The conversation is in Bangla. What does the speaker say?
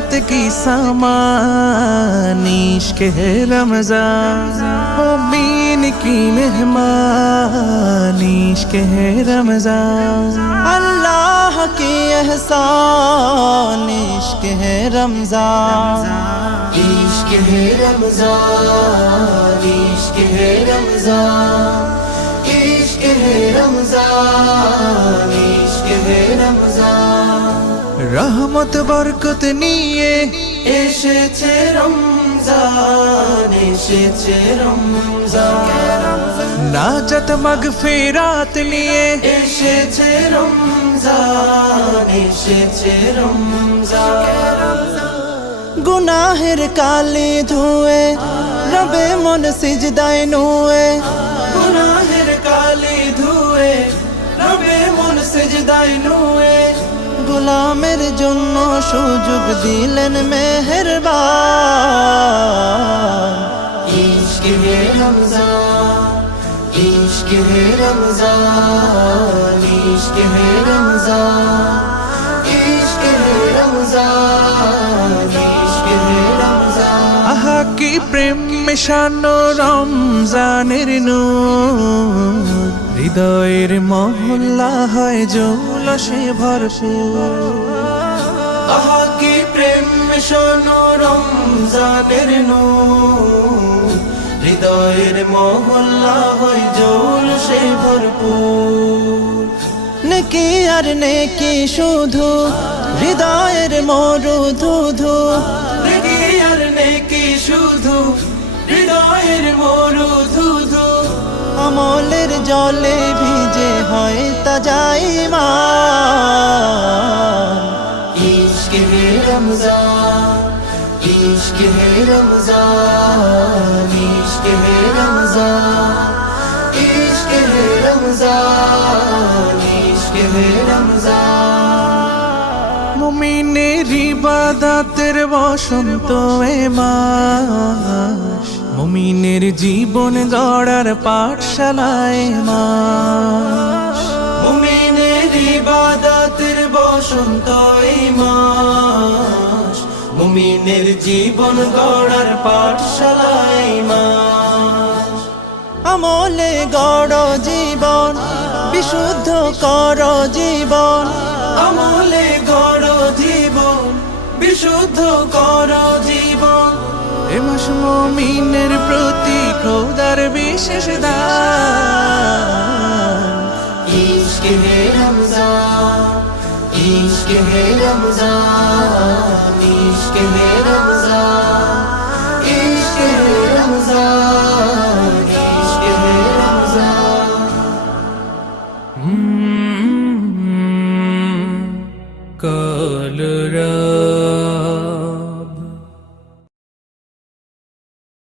رات کی سامانیش کے رمضان امین کی مہمانیش کے ہے رمضان۔ اللہ کے احسان، عشق ہے رمضان۔ عشق ہے رمضان، عشق ہے رمضان۔ عشق ہے رمضان۔ রহমত বরকত নিয়ে এসেছে রমজান এসেছে রমজান। নাজাত মাগফিরাত নিয়ে এসেছে রমজান এসেছে রমজান। গুনাহের কালে ধুয়ে রবে মন সিজদায় নুয়ে। গুনাহের কালে ধুয়ে রবে মন সিজদায় নুয়ে। গোলামের জন্য সুযোগ দিলেন ইশক ইশক ইশক ইশক আহা কি প্রেম মেশানো রমজানের নূর। হৃদয়ের মহল্লা হয় জৌলসে ভরপুর। আহা, কি প্রেম মেশানো রমজানের নূর। হৃদয়ের মহল্লা হয় জৌলসে ভরপুর। নেকি আর নেকি শুধু হৃদয়ের মরু ধুধু নেকি আর নেকি শুধু হৃদয়ের মরু ধুধু আমলের জলে ভিজে হয় তাজাই মান ইশক হে রমজান ইশক হে রমজান ইশক হে রমজান ইশক হে রমজান ইশক হে রমজান। মুমিনের ইবাদতের বসন্ত এ মাস মুমিনের জীবন গড়ার পাঠশালায় মাস। মুমিনের ইবাদতের বসন্ত মুমিনের জীবন গড়ার পাঠশালায় মাস। আমলে গড় জীবন, বিশুদ্ধ কর জীবন। আমলে গড় জীবন, বিশুদ্ধ কর জীবন। এ মাস মমিনের প্রতি খোদার বিশেষ দান। ইশক হে রমজান ইশক হে রমজান ইশক হে রমজান ইশক হে রমজান ইশক হে রমজান। কলরা